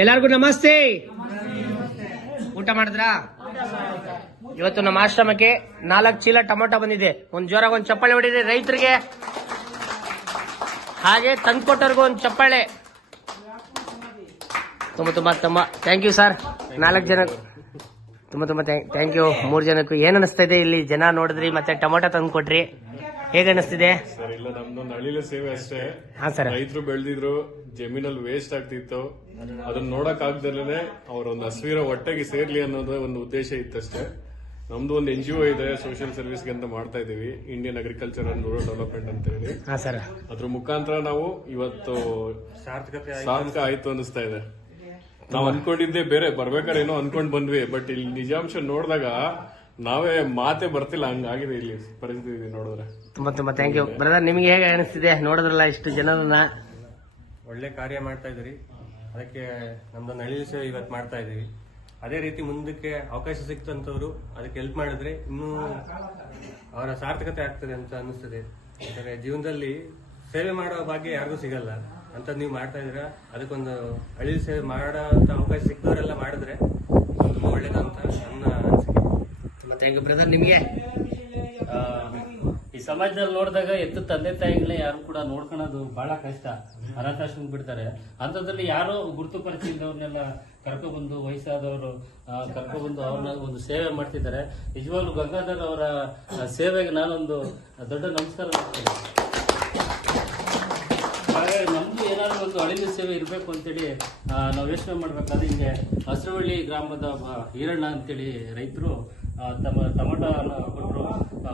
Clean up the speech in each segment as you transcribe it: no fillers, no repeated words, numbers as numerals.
ಎಲ್ಲರಿಗೂ ನಮಸ್ತೆ. ಊಟ ಮಾಡಿದ್ರಾ? ಇವತ್ತು ನಮ್ಮ ಆಶ್ರಮಕ್ಕೆ 4 ಚೀಲ ಟೊಮೊಟೊ ಬಂದಿದೆ. ಒಂದ್ ಜೋರಾಗಿ ಒಂದು ಚಪ್ಪಾಳೆ ಹೊಡಿರಿ ರೈತರಿಗೆ, ಹಾಗೆ ತಂದ್ಕೊಟ್ಟವ್ರಿಗೂ ಒಂದು ಚಪ್ಪಾಳೆ. ತುಂಬಾ ಥ್ಯಾಂಕ್ ಯು ಸರ್. 4 ಜನ ತುಂಬಾ ಥ್ಯಾಂಕ್ ಯು. 3 ಜನಕ್ಕೂ ಏನ್ ಅನಿಸ್ತಾ ಇದೆ ಇಲ್ಲಿ ಜನ ನೋಡಿದ್ರಿ, ಮತ್ತೆ ಟೊಮೊಟೊ ತಂದು ಕೊಟ್ರಿ, ಹೇಗೆ ಅನಿಸ್ತಿದೆ ಸರ್? ಇಲ್ಲ, ನಮ್ದೊಂದು ಹಳ್ಳಿಲಿ ಸೇವೆ ಅಷ್ಟೇ. ಹಾ ಸರ್, ರೈತರು ಬೆಳೆದಿದ್ರು, ಜಮೀನಲ್ಲಿ ವೇಸ್ಟ್ ಆಗ್ತಿತ್ತು, ಅದನ್ನ ನೋಡಕ್ ಆಗ್ದಲೇ ಅವರೊಂದು ಹಸಿವಿರೋ ಹೊಟ್ಟೆಗೆ ಸೇರ್ಲಿ ಅನ್ನೋದು ಒಂದು ಉದ್ದೇಶ ಇತ್ತಷ್ಟೇ. ನಮ್ದು ಒಂದು NGO ಇದೆ, ಸೋಷಿಯಲ್ ಸರ್ವಿಸ್ಗೆ ಅಂತ ಮಾಡ್ತಾ ಇದೀವಿ, Indian agriculture and rural development ಅಂತ ಹೇಳಿ. ಅದ್ರ ಮುಖಾಂತರ ನಾವು ಇವತ್ತು ಸಾರ್ಥಕ ಆಯ್ತು ಅನಿಸ್ತಾ ಇದೆ. ನಾವು ಅನ್ಕೊಂಡಿದ್ದೆ ಬೇರೆ, ಬರ್ಬೇಕಾದ್ರೆ ಏನೋ ಅನ್ಕೊಂಡ್ ಬಂದ್ವಿ, ಬಟ್ ಇಲ್ಲಿ ನಿಜಾಂಶ ನೋಡಿದಾಗ ನಾವೇ ಮಾತೆ ಬರ್ತಿಲ್ಲ, ಹಂಗಾಗಿದೆ ಇಲ್ಲಿ ಪರಿಸ್ಥಿತಿ ನೋಡಿದ್ರೆ. ತುಂಬಾ ಥ್ಯಾಂಕ್ ಯು ಬ್ರದರ್. ನಿಮ್ಗೆ ಹೇಗೆ ಅನಿಸ್ತಿದೆ? ನೋಡಿದ್ರಲ್ಲ ಇಷ್ಟು ಜನರನ್ನ, ಒಳ್ಳೆ ಕಾರ್ಯ ಮಾಡ್ತಾ ಇದ್ರಿ. ಅದಕ್ಕೆ ನಮ್ದೊಂದು ಹಳ್ಳಿ ಸೇವೆ ಇವತ್ತು ಮಾಡ್ತಾ ಇದೀವಿ. ಅದೇ ರೀತಿ ಮುಂದಕ್ಕೆ ಅವಕಾಶ ಸಿಕ್ತಂತವ್ರು ಅದಕ್ಕೆ ಹೆಲ್ಪ್ ಮಾಡಿದ್ರೆ ಇನ್ನೂ ಅವರ ಸಾರ್ಥಕತೆ ಆಗ್ತದೆ ಅಂತ ಅನಿಸ್ತದೆ. ಯಾಕಂದ್ರೆ ಜೀವನದಲ್ಲಿ ಸೇವೆ ಮಾಡೋ ಭಾಗ್ಯ ಯಾರಿಗೂ ಸಿಗಲ್ಲ ಅಂತ ನೀವು ಮಾಡ್ತಾ ಇದ್ದೀರಾ. ಅದಕ್ಕೊಂದು ಹಳ್ಳಿ ಸೇವೆ ಮಾಡೋ ಅವಕಾಶ ಸಿಕ್ಕದವರೆಲ್ಲ ಮಾಡಿದ್ರೆ ತುಂಬಾ ಒಳ್ಳೇದಂತ ನನ್ನ ಅನಿಸಿಕೆ. Thank you brother. ನಿಮ್ಗೆ ಈ ಸಮಾಜದಲ್ಲಿ ನೋಡಿದಾಗ ಎತ್ತು ತಂದೆ ತಾಯಿಗಳೇ ಯಾರು ಕೂಡ ನೋಡ್ಕೊಳ್ಳೋದು ಬಹಳ ಕಷ್ಟ, ಅನಾಥಾಶ್ರಮ ಬಿಡ್ತಾರೆ. ಅಂಥದ್ರಲ್ಲಿ ಯಾರೋ ಗುರುತುಪರಿಚಿದವ್ರನ್ನೆಲ್ಲ ಕರ್ಕೊಬಂದು, ವಯಸ್ಸಾದವರು ಕರ್ಕೊಬಂದು ಅವ್ರನ್ನ ಒಂದು ಸೇವೆ ಮಾಡ್ತಿದ್ದಾರೆ. ನಿಜವಾಗ್ಲೂ ಗಂಗಾಧರ್ ಅವರ ಸೇವೆಗೆ ನಾನೊಂದು ದೊಡ್ಡ ನಮಸ್ಕಾರ ಮಾಡ್ತೇನೆ. ಹಾಗಾಗಿ ನಮ್ದು ಏನಾದ್ರು ಒಂದು ಅಳಿಲು ಸೇವೆ ಇರಬೇಕು ಅಂತೇಳಿ ನಾವು ಯೋಚನೆ ಮಾಡ್ಬೇಕಾದ್ರೆ ಹಿಂಗೆ ಹಸಿರುವಳ್ಳಿ ಗ್ರಾಮದ ಈರಣ್ಣ ಅಂತೇಳಿ ರೈತರು ತಮ್ಮ ಟೊಮೊಟೊ ಕೊಟ್ಟರು,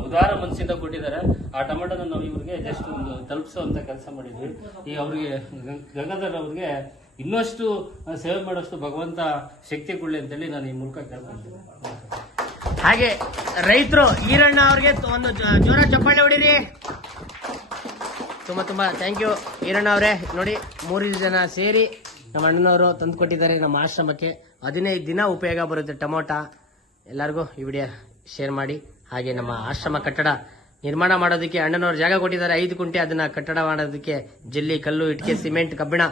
ಉದಾರ ಮನಸ್ಸಿಂದ ಕೊಟ್ಟಿದ್ದಾರೆ. ಆ ಟೊಮೊಟೊನ ನಾವು ಇವ್ರಿಗೆ ಜಸ್ಟ್ ಒಂದು ತಲುಪಿಸುವಂತ ಕೆಲಸ ಮಾಡಿದ್ವಿ. ಈ ಅವ್ರಿಗೆ ಗಂಗಾಧರ್ ಅವ್ರಿಗೆ ಇನ್ನಷ್ಟು ಸೇವೆ ಮಾಡೋಷ್ಟು ಭಗವಂತ ಶಕ್ತಿ ಕೊಡ್ಲಿ ಅಂತೇಳಿ ನಾನು ಈ ಮೂಲಕ ಕೇಳ್ಕೊಂತೀನಿ. ಹಾಗೆ ರೈತರು ಈರಣ್ಣ ಅವ್ರಿಗೆ ಒಂದು ಜೋರ ಚಪ್ಪಾಳೆ ಹೊಡೀರಿ. ತುಂಬಾ ಥ್ಯಾಂಕ್ ಯು ಈರಣ್ಣ ಅವರೇ. ನೋಡಿ 3 ಜನ ಸೇರಿ ನಮ್ಮ ಅಣ್ಣನವರು ತಂದು ಕೊಟ್ಟಿದ್ದಾರೆ ನಮ್ಮ ಆಶ್ರಮಕ್ಕೆ. 15 ದಿನ ಉಪಯೋಗ ಬರುತ್ತೆ ಟೊಮೊಟೊ. ಎಲ್ಲರಿಗೂ ಈ ವಿಡಿಯೋ ಶೇರ್ ಮಾಡಿ. ಹಾಗೆ ನಮ್ಮ ಆಶ್ರಮ ಕಟ್ಟಡ ನಿರ್ಮಾಣ ಮಾಡೋದಕ್ಕೆ ಅಣ್ಣನವರು ಜಾಗ ಕೊಟ್ಟಿದ್ದಾರೆ 5 ಗುಂಟೆ. ಅದನ್ನ ಕಟ್ಟಡ ಮಾಡೋದಕ್ಕೆ ಜಲ್ಲಿ, ಕಲ್ಲು, ಇಟ್ಟಿಗೆ, ಸಿಮೆಂಟ್, ಕಬ್ಬಿಣ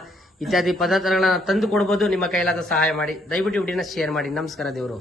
ಇತ್ಯಾದಿ ಪದಾರ್ಥಗಳನ್ನ ತಂದು ಕೊಡಬಹುದು. ನಿಮ್ಮ ಕೈಲಾದ ಸಹಾಯ ಮಾಡಿ. ದಯವಿಟ್ಟು ವಿಡಿಯೋನ ಶೇರ್ ಮಾಡಿ. ನಮಸ್ಕಾರ ದೇವರು.